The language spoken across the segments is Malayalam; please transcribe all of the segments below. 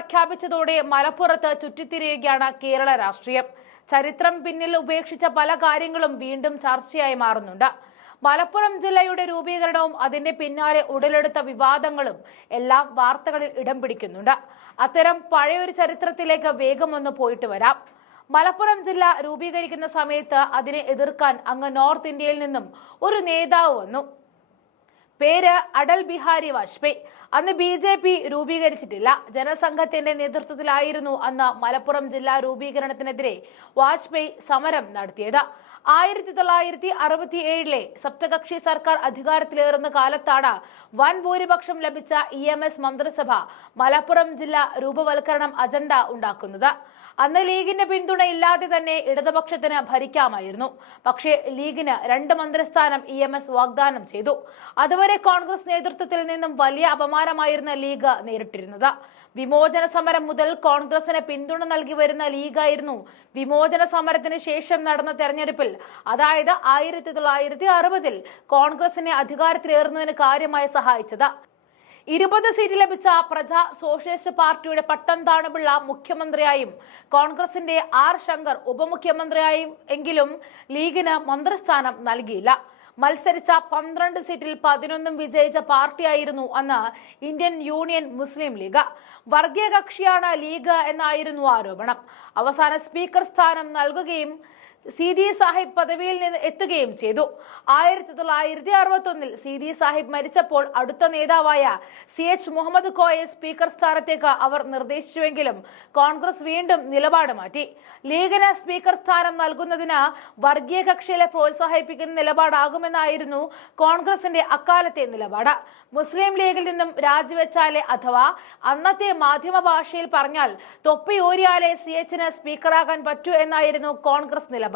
പ്രഖ്യാപിച്ചതോടെ മലപ്പുറത്ത് ചുറ്റിത്തിരിയുകയാണ് കേരള രാഷ്ട്രീയം. ചരിത്രം പിന്നിൽ ഉപേക്ഷിച്ച പല കാര്യങ്ങളും വീണ്ടും ചർച്ചയായി മാറുന്നുണ്ട്. മലപ്പുറം ജില്ലയുടെ രൂപീകരണവും അതിന്റെ പിന്നാലെ ഉടലെടുത്ത വിവാദങ്ങളും എല്ലാം വാർത്തകളിൽ ഇടം പിടിക്കുന്നുണ്ട്. അത്തരം പഴയൊരു ചരിത്രത്തിലേക്ക് വേഗമൊന്ന് പോയിട്ട് വരാം. മലപ്പുറം ജില്ല രൂപീകരിക്കുന്ന സമയത്ത് അതിനെ എതിർക്കാൻ അങ്ങ് നോർത്ത് ഇന്ത്യയിൽ നിന്നും ഒരു നേതാവ് വന്നു. പേര് അടൽ ബിഹാരി വാജ്പേയി. അന്ന് ബി ജെ പി രൂപീകരിച്ചിട്ടില്ല. ജനസംഘത്തിന്റെ നേതൃത്വത്തിലായിരുന്നു അന്ന് മലപ്പുറം ജില്ലാ രൂപീകരണത്തിനെതിരെ വാജ്പേയി സമരം നടത്തിയത്. ആയിരത്തി തൊള്ളായിരത്തി അറുപത്തി ഏഴിലെ സപ്തകക്ഷി സർക്കാർ അധികാരത്തിലേറുന്ന കാലത്താണ് വൻ ഭൂരിപക്ഷം ലഭിച്ച ഇ എം എസ് മന്ത്രിസഭ മലപ്പുറം ജില്ലാ രൂപവൽക്കരണം അജണ്ട ഉണ്ടാക്കുന്നത്. അന്ന് ലീഗിന്റെ പിന്തുണ ഇല്ലാതെ തന്നെ ഇടതുപക്ഷത്തിന് ഭരിക്കാമായിരുന്നു. പക്ഷേ ലീഗിന് രണ്ട് മന്ത്രിസ്ഥാനം ഇ എം എസ് വാഗ്ദാനം ചെയ്തു. അതുവരെ കോൺഗ്രസ് നേതൃത്വത്തിൽ നിന്നും വലിയ അപമാനമായിരുന്ന ലീഗ് നേരിട്ടിരുന്നത്. വിമോചന സമരം മുതൽ കോൺഗ്രസിന് പിന്തുണ നൽകി വരുന്ന ലീഗായിരുന്നു വിമോചന സമരത്തിന് ശേഷം നടന്ന തെരഞ്ഞെടുപ്പിൽ. അതായത് ആയിരത്തി തൊള്ളായിരത്തി അറുപതിൽ കോൺഗ്രസിനെ അധികാരത്തിലേറുന്നതിന് കാര്യമായി സഹായിച്ചത്. ഇരുപത് സീറ്റ് ലഭിച്ച പ്രജാ സോഷ്യലിസ്റ്റ് പാർട്ടിയുടെ പട്ടം താണുപിള്ള മുഖ്യമന്ത്രിയായും കോൺഗ്രസിന്റെ ആർ ശങ്കർ ഉപമുഖ്യമന്ത്രിയായും എങ്കിലും ലീഗിന് മന്ത്രിസ്ഥാനം നൽകിയില്ല. മത്സരിച്ച പന്ത്രണ്ട് സീറ്റിൽ പതിനൊന്നും വിജയിച്ച പാർട്ടിയായിരുന്നു അന്ന് ഇന്ത്യൻ യൂണിയൻ മുസ്ലിം ലീഗ്. വർഗീയ കക്ഷിയാണ് ലീഗ് എന്നായിരുന്നു ആരോപണം. അവസാന സ്പീക്കർ സ്ഥാനം നൽകുകയും സീതി സാഹിബ് പദവിയിൽ നിന്ന് എത്തുകയും ചെയ്തു. ആയിരത്തി തൊള്ളായിരത്തി അറുപത്തി ഒന്നിൽ സീതി സാഹിബ് മരിച്ചപ്പോൾ അടുത്ത നേതാവായ സി എച്ച് മുഹമ്മദ് കോയെ സ്പീക്കർ സ്ഥാനത്തേക്ക് അവർ നിർദ്ദേശിച്ചുവെങ്കിലും കോൺഗ്രസ് വീണ്ടും നിലപാട് മാറ്റി. ലീഗിന് സ്പീക്കർ സ്ഥാനം നൽകുന്നതിന് വർഗീയ കക്ഷികളെ പ്രോത്സാഹിപ്പിക്കുന്ന നിലപാടാകുമെന്നായിരുന്നു കോൺഗ്രസിന്റെ അക്കാലത്തെ നിലപാട്. മുസ്ലിം ലീഗിൽ നിന്നും രാജിവെച്ചാലേ അഥവാ അന്നത്തെ മാധ്യമ ഭാഷയിൽ പറഞ്ഞാൽ തൊപ്പിയൂരിയാലേ സി എച്ചിന് സ്പീക്കറാകാൻ പറ്റൂ എന്നായിരുന്നു കോൺഗ്രസ് നിലപാട്.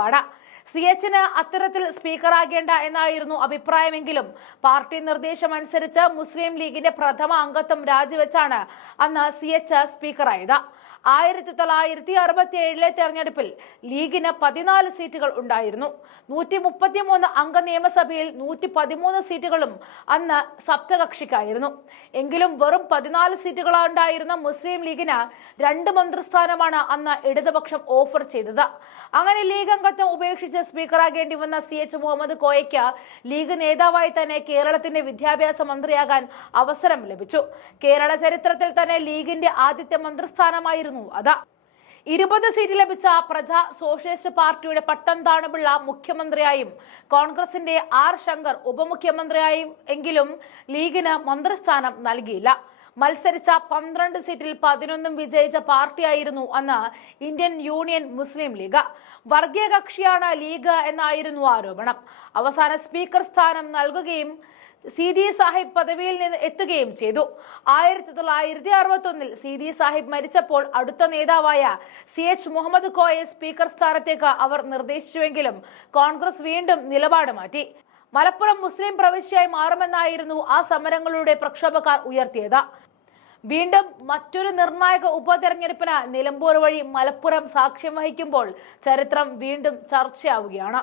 സി എച്ചിന് അത്തരത്തിൽ സ്പീക്കറാകേണ്ട എന്നായിരുന്നു അഭിപ്രായമെങ്കിലും പാർട്ടി നിർദ്ദേശമനുസരിച്ച് മുസ്ലിം ലീഗിന്റെ പ്രഥമ അംഗത്വം രാജിവെച്ചാണ് അന്ന് സി എച്ച് സ്പീക്കറായത്. ആയിരത്തി തൊള്ളായിരത്തി അറുപത്തി ഏഴിലെ തെരഞ്ഞെടുപ്പിൽ ലീഗിന് പതിനാല് സീറ്റുകൾ ഉണ്ടായിരുന്നു. നൂറ്റി മുപ്പത്തിമൂന്ന് അംഗ നിയമസഭയിൽ നൂറ്റി പതിമൂന്ന് സീറ്റുകളും അന്ന് സപ്തകക്ഷിക്കായിരുന്നു. എങ്കിലും വെറും പതിനാല് സീറ്റുകളുണ്ടായിരുന്ന മുസ്ലിം ലീഗിന് രണ്ട് മന്ത്രിസ്ഥാനമാണ് അന്ന് ഇടതുപക്ഷം ഓഫർ ചെയ്തത്. അങ്ങനെ ലീഗ് അംഗത്വം ഉപേക്ഷിച്ച് സ്പീക്കറാകേണ്ടി വന്ന സി എച്ച് മുഹമ്മദ് കോയയ്ക്ക് ലീഗ് നേതാവായി തന്നെ കേരളത്തിന്റെ വിദ്യാഭ്യാസ മന്ത്രിയാകാൻ അവസരം ലഭിച്ചു. കേരള ചരിത്രത്തിൽ തന്നെ ലീഗിന്റെ ആദ്യത്തെ മന്ത്രിസ്ഥാനമായിരുന്നു അത്. ഇരുപത് സീറ്റ് ലഭിച്ച പ്രജാ സോഷ്യലിസ്റ്റ് പാർട്ടിയുടെ പട്ടം താണുപിള്ള മുഖ്യമന്ത്രിയായും കോൺഗ്രസിന്റെ ആർ ശങ്കർ ഉപമുഖ്യമന്ത്രിയായും എങ്കിലും ലീഗിന് മന്ത്രിസ്ഥാനം നൽകിയില്ല. മത്സരിച്ച പന്ത്രണ്ട് സീറ്റിൽ പതിനൊന്നും വിജയിച്ച പാർട്ടിയായിരുന്നു അന്ന് ഇന്ത്യൻ യൂണിയൻ മുസ്ലിം ലീഗ്. വർഗീയ കക്ഷിയാണ് ലീഗ് എന്നായിരുന്നു ആരോപണം. അവസാന സ്പീക്കർ സ്ഥാനം നൽകുകയും സീതി സാഹിബ് പദവിയിൽ നിന്ന് എത്തുകയും ചെയ്തു. ആയിരത്തി തൊള്ളായിരത്തി അറുപത്തി ഒന്നിൽ സീതി സാഹിബ് മരിച്ചപ്പോൾ അടുത്ത നേതാവായ സി എച്ച് മുഹമ്മദ് കോയെ സ്പീക്കർ സ്ഥാനത്തേക്ക് അവർ നിർദ്ദേശിച്ചുവെങ്കിലും കോൺഗ്രസ് വീണ്ടും നിലപാട് മാറ്റി. മലപ്പുറം മുസ്ലിം പ്രവിശ്യയായി മാറുമെന്നായിരുന്നു ആ സമരങ്ങളുടെ പ്രക്ഷോഭക്കാർ ഉയർത്തിയത്. വീണ്ടും മറ്റൊരു നിർണായക ഉപതെരഞ്ഞെടുപ്പിന് നിലമ്പൂർ വഴി മലപ്പുറം സാക്ഷ്യം വഹിക്കുമ്പോൾ ചരിത്രം വീണ്ടും ചർച്ചയാവുകയാണ്.